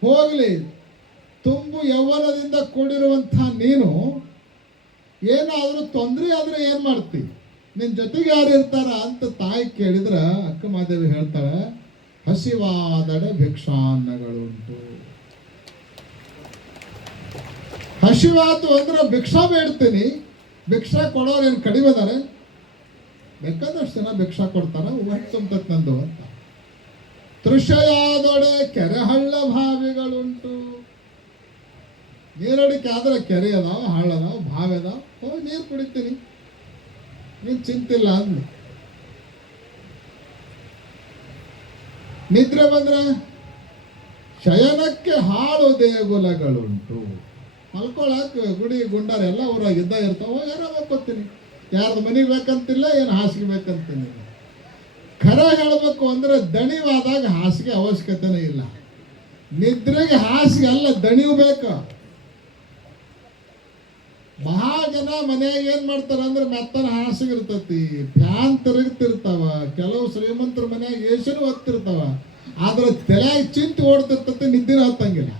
ಹೋಗ್ಲಿ, ತುಂಬು ಯೌವನದಿಂದ ಕೂಡಿರುವಂಥ ನೀನು ಏನಾದರೂ ತೊಂದರೆ ಆದ್ರೆ ಏನು ಮಾಡ್ತಿ, ನಿನ್ನ ಜೊತೆಗೆ ಯಾರು ಇರ್ತಾರ ಅಂತ ತಾಯಿ ಕೇಳಿದ್ರ ಅಕ್ಕ ಮಾದೇವಿ ಹೇಳ್ತಾಳೆ, ಹಸಿವಾದಡೆ ಭಿಕ್ಷಾನ್ನಗಳುಂಟು. ಹಸಿವಾತು ಅಂದ್ರೆ ಭಿಕ್ಷಾ ಬೇಡ್ತೀನಿ, ಭಿಕ್ಷಾ ಕೊಡೋರು ಏನು ಕಡಿಮೆ ಅದಾರೆ, ಬೇಕಾದಷ್ಟು ಜನ ಭಿಕ್ಷಾ ಕೊಡ್ತಾರ, ತುಂಬತ್ ನಂದು ಅಂತ. ತೃಷಯಾದೊಡೆ ಕೆರೆಹಳ್ಳ ಬಾವಿಗಳುಂಟು. ನೀರಡಿಕೆ ಆದ್ರೆ ಕೆರೆ ಅದಾವ, ಹಳ್ಳ ಅದಾವ, ಬಾವಿ ಅದಾವ, ಹೋಗಿ ನೀರು ಕುಡಿತೀನಿ, ನೀನು ಚಿಂತಿಲ್ಲ ಅಂದ್ಲು. ನಿದ್ರೆ ಬಂದ್ರೆ ಶಯನಕ್ಕೆ ಹಾಳು ದೇಗುಲಗಳುಂಟು. ಮಲ್ಕೊಳಕ್ಕೆ ಗುಡಿ ಗುಂಡಾರ ಎಲ್ಲ ಊರಾಗ ಇದ್ದ ಇರ್ತಾವ, ಯಾರೋ ಮಲ್ಕೋತೀನಿ, ಯಾರ್ದು ಮನೆಗೆ ಬೇಕಂತಿಲ್ಲ, ಏನು ಹಾಸಿಗೆ ಬೇಕಂತೀನಿ. ಖರೆ ಹೇಳಬೇಕು ಅಂದ್ರೆ ದಣಿವಾದಾಗ ಹಾಸಿಗೆ ಅವಶ್ಯಕತೆನೇ ಇಲ್ಲ. ನಿದ್ರೆಗೆ ಹಾಸಿಗೆ ಅಲ್ಲ, ದಣಿವು ಬೇಕು. ಬಹಳ ಜನ ಮನೆಯಾಗ ಏನು ಮಾಡ್ತಾರೆ ಅಂದ್ರೆ ಮೆತ್ತನ ಹಾಸಿಗೆ ಇರ್ತತಿ, ಫ್ಯಾನ್ ತಿರುಗ್ತಿರ್ತಾವ, ಕೆಲವು ಶ್ರೀಮಂತರ ಮನೆಯಾಗ ಏಸನು ಹೊತ್ತಿರ್ತಾವ, ಆದ್ರೆ ತಲೆಯಾಗ ಚಿಂತೆ ಓಡ್ತಿರ್ತತಿ, ನಿದ್ದಿನ ಹತ್ತಂಗಿಲ್ಲ.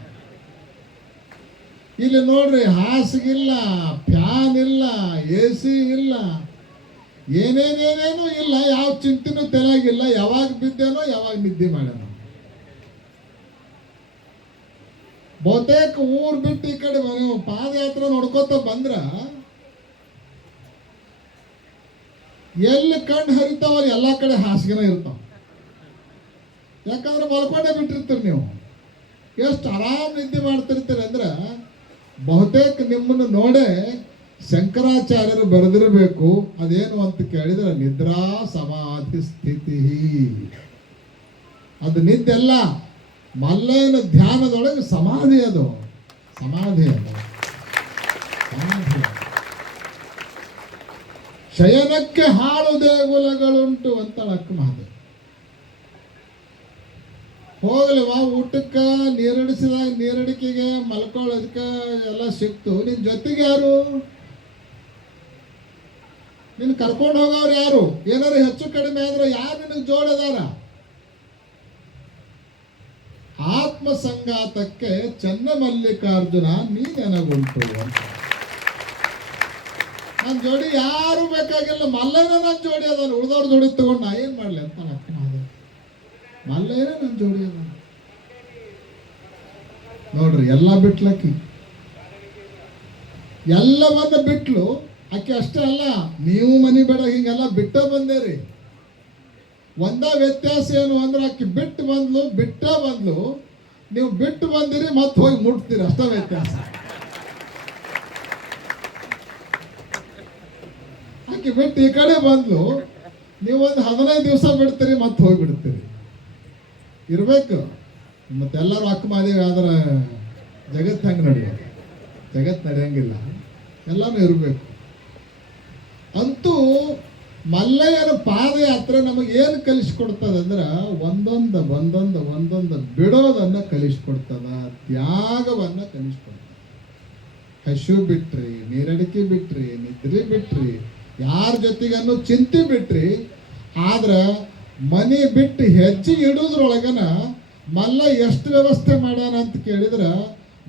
ಇಲ್ಲಿ ನೋಡ್ರಿ, ಹಾಸಿಗಿಲ್ಲ, ಫ್ಯಾನ್ ಇಲ್ಲ, ಎ ಸಿ ಇಲ್ಲ, ಏನೇನೇನೇನೂ ಇಲ್ಲ, ಯಾವ ಚಿಂತೆನೂ ತಲೆಯಾಗಿಲ್ಲ. ಯಾವಾಗ ಬಿದ್ದೇನೋ ಯಾವಾಗ ನಿದ್ದೆ ಮಾಡ್ಯಾನೋ. ಬಹುತೇಕ ಊರ್ ಬಿಟ್ಟು ಈ ಕಡೆ ಪಾದಯಾತ್ರೆ ನೋಡ್ಕೋತ ಬಂದ್ರ ಎಲ್ಲಿ ಕಣ್ಣು ಹರಿತಾವ ಎಲ್ಲ ಕಡೆ ಹಾಸಿಗೆನ ಇರ್ತಾವ. ಯಾಕಂದ್ರೆ ಮಲ್ಕೊಂಡೇ ಬಿಟ್ಟಿರ್ತೀರಿ ನೀವು, ಎಷ್ಟು ಆರಾಮ್ ನಿದ್ದೆ ಮಾಡ್ತಿರ್ತೀರಿ ಅಂದ್ರೆ ಬಹುತೇಕ ನಿಮ್ಮನ್ನು ನೋಡೇ ಶಂಕರಾಚಾರ್ಯರು ಬರೆದಿರಬೇಕು. ಅದೇನು ಅಂತ ಕೇಳಿದ್ರೆ ನಿದ್ರಾ ಸಮಾಧಿ ಸ್ಥಿತಿ. ಅದು ನಿದ್ದೆಲ್ಲ ಮಲ್ಲಯ್ಯನ ಧ್ಯಾನದೊಳಗೆ ಸಮಾಧಿ, ಅದು ಸಮಾಧಿ, ಅದು ಸಮಾಧಿ. ಶಯನಕ್ಕೆ ಹಾಳು ದೇಗುಲಗಳುಂಟು ಅಂತ ಅಕ್ಕ ಮಾತು. ಹೋಗ್ಲಿವಾ ಊಟಕ್ಕೆ ನೀರಡಿಸಿದಾಗ ನೀರಡಿಕೆಗೆ ಮಲ್ಕೊಳ್ಳೋದಕ್ಕೆ ಎಲ್ಲ ಸಿಕ್ತು, ನಿನ್ನ ಜೊತೆಗೆ ಯಾರು, ನಿನ್ನ ಕರ್ಕೊಂಡು ಹೋಗೋರು ಯಾರು, ಏನಾರು ಹೆಚ್ಚು ಕಡಿಮೆ ಆದ್ರೆ ಯಾರು ನಿನಗೆ ಜೋಡದಾರ. ಆತ್ಮ ಸಂಗಾತಕ್ಕೆ ಚನ್ನಮಲ್ಲಿಕಾರ್ಜುನ ನೀ ನನಗುಂಟು ಅಂತ. ನನ್ನ ಜೋಡಿ ಯಾರು ಬೇಕಾಗಿಲ್ಲ, ಮಲ್ಲಯ್ಯನ ನನ್ನ ಜೋಡಿ ಅದಾನ, ಉಳಿದವ್ರ ಜೋಡಿ ತಗೊಂಡು ನಾ ಏನು ಮಾಡಲಿ ಅಂತ ಮಲ್ಲಯ್ಯನೇ ನನ್ನ ಜೋಡಿ ಅದ. ನೋಡ್ರಿ, ಎಲ್ಲ ಬಿಟ್ಲಕ್ಕಿ, ಎಲ್ಲವನ್ನ ಬಿಟ್ಲು ಆಕೆ. ಅಷ್ಟೇ ಅಲ್ಲ, ನೀವು ಮನೆ ಬೇಡ ಹಿಂಗೆಲ್ಲ ಬಿಟ್ಟ ಬಂದೇರಿ. ಒಂದ ವ್ಯತ್ಯಾಸ ಏನು ಅಂದ್ರೆ ಆಕೆ ಬಿಟ್ಟು ಬಂದ್ಲು, ನೀವು ಬಿಟ್ಟು ಬಂದಿರಿ ಮತ್ತೆ ಹೋಗಿ ಮುಟ್ತೀರಿ, ಅಷ್ಟ ವ್ಯತ್ಯಾಸ. ಆಕೆ ಬಿಟ್ಟು ಈ ಕಡೆ ಬಂದ್ಲು, ನೀವು ಒಂದು 15 ದಿವಸ ಬಿಡ್ತೀರಿ ಮತ್ತೆ ಹೋಗಿ ಬಿಡ್ತೀರಿ. ಇರ್ಬೇಕು ಮತ್ತೆಲ್ಲರೂ ಅಕ್ಕ ಮಾದೇವಿ ಆದ್ರೆ ಜಗತ್ತು ಹೆಂಗೆ ನಡೆಯೋದು, ಜಗತ್ತು ನಡೆಯಂಗಿಲ್ಲ, ಎಲ್ಲಾನು ಇರಬೇಕು. ಅಂತೂ ಮಲ್ಲಯ್ಯನ ಪಾದಯಾತ್ರೆ ನಮಗೆ ಏನು ಕಲಿಸ್ಕೊಡ್ತದೆ ಅಂದ್ರೆ ಒಂದೊಂದು ಬಿಡೋದನ್ನ ಕಲಿಸ್ಕೊಡ್ತದ, ತ್ಯಾಗವನ್ನ ಕಲಿಸ್ಕೊಡ್ತದ. ಹಸಿವು ಬಿಟ್ರಿ, ನೀರಡಿಕೆ ಬಿಟ್ರಿ, ನಿದ್ರೆ ಬಿಟ್ರಿ, ಯಾರ ಜೊತೆಗನ್ನು ಚಿಂತೆ ಬಿಟ್ರಿ. ಆದ್ರೆ ಮನೆ ಬಿಟ್ಟು ಹೆಜ್ಜೆ ಇಡೋದ್ರೊಳಗನ ಮಲ್ಲ ಎಷ್ಟು ವ್ಯವಸ್ಥೆ ಮಾಡ್ಯಾನ ಅಂತ ಕೇಳಿದ್ರೆ,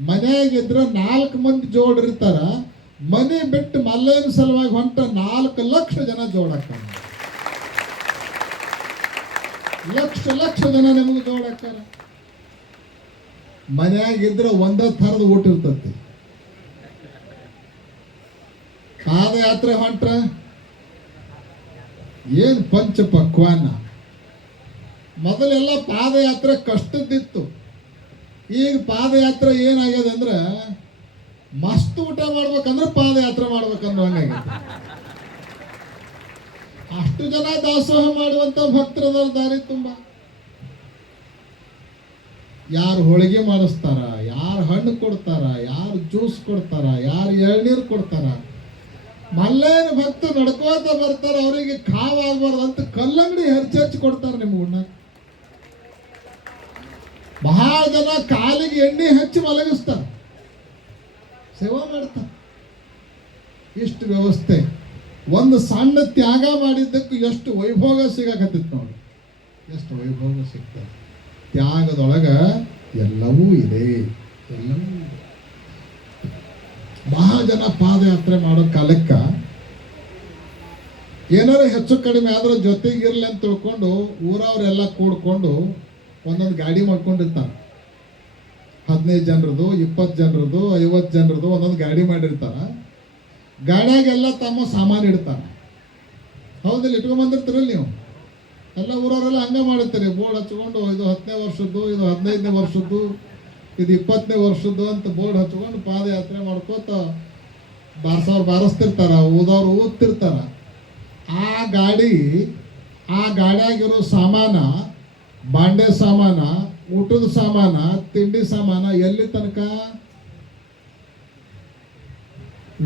ಮನೆಯಾಗಿದ್ರ 4 ಮಂದಿ ಜೋಡಿರ್ತಾರ, ಮನೆ ಬಿಟ್ಟು ಮಲ್ಲಯ್ಯನ ಸಲುವಾಗಿ ಹೊಂಟ 4 ಲಕ್ಷ ಜನ ಜೋಡಕ್ಕ, ಲಕ್ಷ ಜನ ನಿಮಗೆ ಜೋಡಕ್ಕಾರ. ಮನೆಯಾಗಿದ್ರ ಒಂದೇ ಥರದ ಊಟ ಇರ್ತತಿ. ಪಾದಯಾತ್ರೆ ಹೊಂಟ್ರ ಏನು ಪಂಚ ಪಕ್ವಾನ, ಮೊದಲೆಲ್ಲ ಪಾದಯಾತ್ರೆ ಕಷ್ಟದಿತ್ತು. ಈಗ ಪಾದಯಾತ್ರೆ ಏನಾಗ್ಯದ ಅಂದ್ರೆ ಮಸ್ತ್ ಊಟ ಮಾಡ್ಬೇಕಂದ್ರೆ ಪಾದಯಾತ್ರೆ ಮಾಡ್ಬೇಕಂದ್ರೆ ಹಂಗಾಗೈತೆ. ಅಷ್ಟು ಜನ ದಾಸೋಹ ಮಾಡುವಂತ ಭಕ್ತರದ ದಾರಿ ತುಂಬ. ಯಾರು ಹೋಳಿಗೆ ಮಾಡಿಸ್ತಾರ, ಯಾರು ಹಣ್ಣು ಕೊಡ್ತಾರ, ಯಾರು ಜ್ಯೂಸ್ ಕೊಡ್ತಾರ, ಯಾರು ಎಳ್ನೀರು ಕೊಡ್ತಾರ. ಮಲ್ಲೇನ ಭಕ್ತ ನಡ್ಕೋತ ಬರ್ತಾರ, ಅವರಿಗೆ ಕಾವಾಗಬಾರ್ದು ಅಂತ ಕಲ್ಲಂಗಡಿ ಹೆಚ್ಚು ಕೊಡ್ತಾರ ನಿಮ್ಗೆ ಉಣ್ಣ. ಬಹಳ ಜನ ಕಾಲಿಗೆ ಎಣ್ಣೆ ಹಚ್ಚಿ ಮಲಗಿಸ್ತಾರೆ, ಸೇವಾ ಮಾಡ್ತಾರೆ. ಇಷ್ಟು ವ್ಯವಸ್ಥೆ, ಒಂದು ಸಣ್ಣ ತ್ಯಾಗ ಮಾಡಿದ್ದಕ್ಕೆ ಎಷ್ಟು ವೈಭೋಗ ಸಿಗಾಕತ್ತಿತ್ತು ನೋಡಿ, ಎಷ್ಟು ವೈಭೋಗ ಸಿಗ್ತದೆ. ತ್ಯಾಗದೊಳಗ ಎಲ್ಲವೂ ಇದೆ, ಎಲ್ಲವೂ ಇದೆ. ಬಹಳ ಜನ ಪಾದಯಾತ್ರೆ ಮಾಡೋ ಕಾಲಕ್ಕ ಏನಾರು ಹೆಚ್ಚು ಕಡಿಮೆ ಆದ್ರೆ ಜೊತೆಗಿರ್ಲಿ ಅಂತ ತಿಳ್ಕೊಂಡು ಊರವರೆಲ್ಲ ಕೂಡ್ಕೊಂಡು ಒಂದೊಂದು ಗಾಡಿ ಮಾಡ್ಕೊಂಡಿರ್ತಾರೆ. 15 ಜನರದು, 20 ಜನರದು, 50 ಜನರದು ಒಂದೊಂದು ಗಾಡಿ ಮಾಡಿರ್ತಾರ. ಗಾಡಿಯಾಗೆಲ್ಲ ತಮ್ಮ ಸಾಮಾನು ಇಡ್ತಾರೆ. ಹೌದಿಲ್ಲ, ಇಟ್ಕೊಂಡ್ಬಂದಿರ್ತೀರಲ್ಲ ನೀವು. ಎಲ್ಲ ಊರವರೆಲ್ಲ ಹಂಗೆ ಮಾಡಿರ್ತೀರಿ, ಬೋರ್ಡ್ ಹಚ್ಕೊಂಡು ಇದು 10ನೇ ವರ್ಷದ್ದು, ಇದು 15ನೇ ವರ್ಷದ್ದು, ಇದು 20ನೇ ವರ್ಷದ್ದು ಅಂತ ಬೋರ್ಡ್ ಹಚ್ಕೊಂಡು ಪಾದಯಾತ್ರೆ ಮಾಡ್ಕೋತ ಬಾರಿಸ್ತಿರ್ತಾರ, ಊದವ್ರು ಊದ್ತಿರ್ತಾರ. ಆ ಗಾಡಿಯಾಗಿರೋ ಸಾಮಾನ, ಬಾಂಡೆ ಸಾಮಾನ, ಊಟದ ಸಾಮಾನ, ತಿಂಡಿ ಸಾಮಾನ ಎಲ್ಲಿ ತನಕ?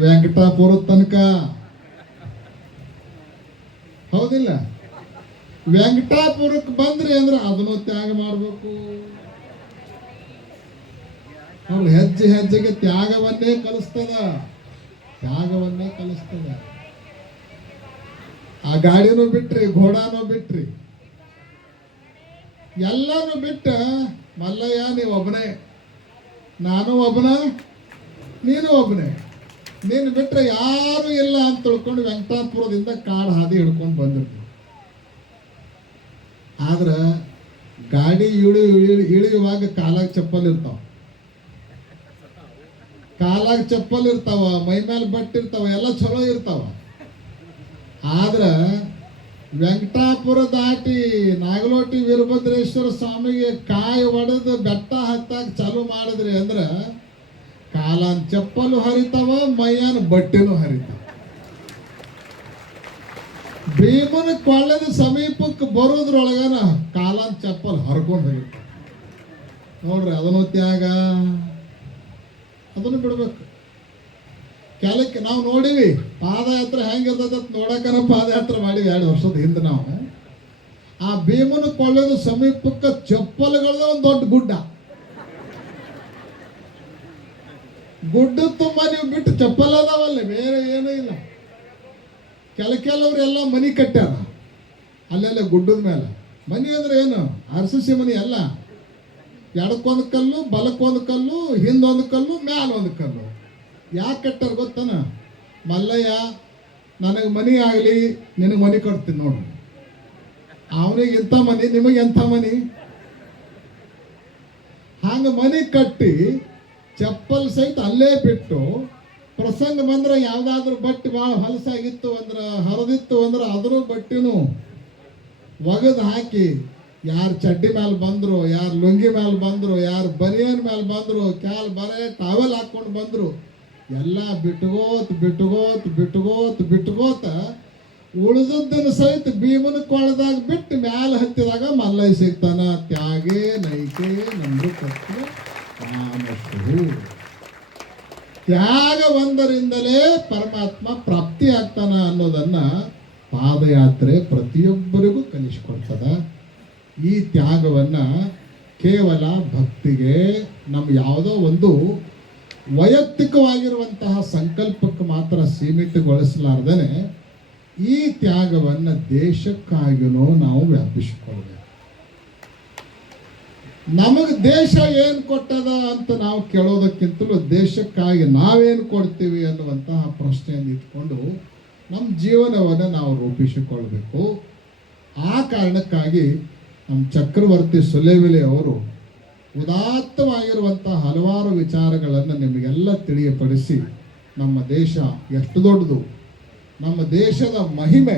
ವೆಂಕಟಾಪುರದ ತನಕ. ಹೌದಿಲ್ಲ? ವೆಂಕಟಾಪುರಕ್ಕೆ ಬಂದ್ರಿ ಅಂದ್ರೆ ಅದನ್ನು ತ್ಯಾಗ ಮಾಡಬೇಕು. ಅವ್ರು ಹೆಜ್ಜೆ ಹೆಜ್ಜೆಗೆ ತ್ಯಾಗವನ್ನೇ ಕಲಿಸ್ತದ, ತ್ಯಾಗವನ್ನೇ ಕಲಿಸ್ತದ. ಆ ಗಾಡಿನೂ ಬಿಟ್ರಿ, ಘೋಡಾನೂ ಬಿಟ್ರಿ, ಎಲ್ಲನೂ ಬಿಟ್ಟ ಮಲ್ಲಯ್ಯ ನೀವು ಒಬ್ಬನೇ, ನಾನು ಒಬ್ಬನ, ನೀನು ಒಬ್ಬನೇ, ನೀನು ಬಿಟ್ರೆ ಯಾರು ಇಲ್ಲ ಅಂತ ತಿಳ್ಕೊಂಡು ವೆಂಕಟಾಪುರದಿಂದ ಕಾಡು ಹಾದಿ ಹಿಡ್ಕೊಂಡು ಬಂದಿರ್ತೀವಿ. ಆದ್ರೆ ಗಾಡಿ ಇಳಿಯುವಾಗ ಕಾಲಾಗ ಚಪ್ಪಲ್ ಇರ್ತಾವ, ಕಾಲಾಗ ಚಪ್ಪಲ್ ಇರ್ತಾವ, ಮೈ ಮೇಲೆ ಬಟ್ಟಿರ್ತಾವ, ಎಲ್ಲ ಚಲೋ ಇರ್ತಾವ. ಆದ್ರೆ ವೆಂಕಟಾಪುರ ದಾಟಿ ನಾಗಲೋಟಿ ವೀರಭದ್ರೇಶ್ವರ ಸ್ವಾಮಿಗೆ ಕಾಯಿ ಒಡೆದು ಬೆಟ್ಟ ಹತ್ತಾಗ ಚಾಲು ಮಾಡಿದ್ರಿ ಅಂದ್ರೆ ಕಾಲನ್ ಚಪ್ಪಲು ಹರಿತಾವ, ಮೈಯನ್ ಬಟ್ಟೆನೂ ಹರಿತಾವ. ಭೀಮನ ಕೊಳ್ಳದ ಸಮೀಪಕ್ಕೆ ಬರೋದ್ರೊಳಗನ ಕಾಲನ್ ಚಪ್ಪಲ್ ಹರ್ಕೊಂಡು ಹೋಗಿರ್ತಾವ. ನೋಡ್ರಿ, ಅದನ್ನು ತ್ಯಾಗ, ಅದನ್ನು ಬಿಡ್ಬೇಕು. ಕೆಲಕ್ಕೆ ನಾವು ನೋಡಿವಿ ಪಾದಯಾತ್ರೆ ಹೆಂಗಿರ್ತದ ನೋಡಕನ ಪಾದಯಾತ್ರೆ ಮಾಡಿವಿ 2 ವರ್ಷದ ಹಿಂದೆ ನಾವು. ಆ ಭೀಮನ ಕೊಳ್ಳದ ಸಮೀಪಕ್ಕೆ ಚಪ್ಪಲ್ಗಳದ ಒಂದು ದೊಡ್ಡ ಗುಡ್ಡ ತುಂಬ ನೀವು ಬಿಟ್ಟು ಚಪ್ಪಲ್ ಅದಾವಲ್ಲ, ಬೇರೆ ಏನೂ ಇಲ್ಲ. ಕೆಲವ್ರೆಲ್ಲ ಮನಿ ಕಟ್ಟ್ಯಾರ ಅಲ್ಲೆಲ್ಲ ಗುಡ್ಡದ ಮೇಲೆ. ಮನಿ ಅಂದ್ರೆ ಏನು? RCC ಮನಿ ಅಲ್ಲ, ಎಡಕ್ಕೊಂದು ಕಲ್ಲು, ಬಲಕ್ಕೊಂದು ಕಲ್ಲು, ಹಿಂದೊಂದು ಕಲ್ಲು, ಮ್ಯಾಲೊಂದು ಕಲ್ಲು. ಯಾಕೆ ಕಟ್ಟಾರ ಗೊತ್ತನ? ಮಲ್ಲಯ್ಯ ನನಗೆ ಮನಿ ಆಗಲಿ, ನಿನಗೆ ಮನಿ ಕಟ್ತೀನಿ ನೋಡ್ರಿ. ಅವನಿಗೆ ಇಂಥ ಮನಿ, ನಿಮಗೆ ಎಂಥ ಮನಿ? ಹಂಗೆ ಮನಿ ಕಟ್ಟಿ ಚಪ್ಪಲ್ ಸಹಿತ ಅಲ್ಲೇ ಬಿಟ್ಟು ಪ್ರಸಂಗ ಬಂದ್ರೆ ಯಾವುದಾದ್ರೂ ಬಟ್ಟೆ ಭಾಳ ಹೊಲಸಾಗಿತ್ತು ಅಂದ್ರೆ, ಹರಿದಿತ್ತು ಅಂದ್ರೆ ಅದ್ರ ಬಟ್ಟೆನೂ ಒಗದು ಹಾಕಿ, ಯಾರು ಚಡ್ಡಿ ಮೇಲೆ ಬಂದರು, ಯಾರು ಲುಂಗಿ ಮೇಲೆ ಬಂದರು, ಯಾರು ಬನಿಯನ್ ಮೇಲೆ ಬಂದರು, ಬರೆ ಟಾವೆಲ್ ಹಾಕ್ಕೊಂಡು ಬಂದರು, ಎಲ್ಲ ಬಿಟ್ಕೋತ ಉಳಿದದ್ದನ್ನು ಸಹಿತ ಭೀಮನ ಕೊಳದಾಗ ಬಿಟ್ಟು ಮ್ಯಾಲೆ ಹತ್ತಿದಾಗ ಮಲ್ಲಯ್ಯ ಸಿಗ್ತಾನ. ತ್ಯಾಗೇ ನೈಕೆ ನಂದು ಕತ್ತು ರಾಮಶ್ರು. ತ್ಯಾಗ ಒಂದರಿಂದಲೇ ಪರಮಾತ್ಮ ಪ್ರಾಪ್ತಿ ಆಗ್ತಾನ ಅನ್ನೋದನ್ನ ಪಾದಯಾತ್ರೆ ಪ್ರತಿಯೊಬ್ಬರಿಗೂ ಕಲಿಸಿಕೊಡ್ತದ. ಈ ತ್ಯಾಗವನ್ನ ಕೇವಲ ಭಕ್ತಿಗೆ, ನಮ್ಮ ಯಾವುದೋ ಒಂದು ವೈಯಕ್ತಿಕವಾಗಿರುವಂತಹ ಸಂಕಲ್ಪಕ್ಕೆ ಮಾತ್ರ ಸೀಮಿತಗೊಳಿಸಲಾರ್ದೇನೆ ಈ ತ್ಯಾಗವನ್ನು ದೇಶಕ್ಕಾಗಿನೂ ನಾವು ವ್ಯಾಪಿಸಿಕೊಳ್ಬೇಕು. ನಮಗೆ ದೇಶ ಏನು ಕೊಟ್ಟದ ಅಂತ ನಾವು ಕೇಳೋದಕ್ಕಿಂತಲೂ ದೇಶಕ್ಕಾಗಿ ನಾವೇನು ಕೊಡ್ತೀವಿ ಅನ್ನುವಂತಹ ಪ್ರಶ್ನೆಯನ್ನು ಇಟ್ಕೊಂಡು ನಮ್ಮ ಜೀವನವನ್ನು ನಾವು ರೂಪಿಸಿಕೊಳ್ಬೇಕು. ಆ ಕಾರಣಕ್ಕಾಗಿ ನಮ್ಮ ಚಕ್ರವರ್ತಿ ಸುಲೇವಿಲೆ ಅವರು ಉದಾತ್ತವಾಗಿರುವಂತಹ ಹಲವಾರು ವಿಚಾರಗಳನ್ನು ನಿಮಗೆಲ್ಲ ತಿಳಿಯಪಡಿಸಿ ನಮ್ಮ ದೇಶ ಎಷ್ಟು ದೊಡ್ಡದು, ನಮ್ಮ ದೇಶದ ಮಹಿಮೆ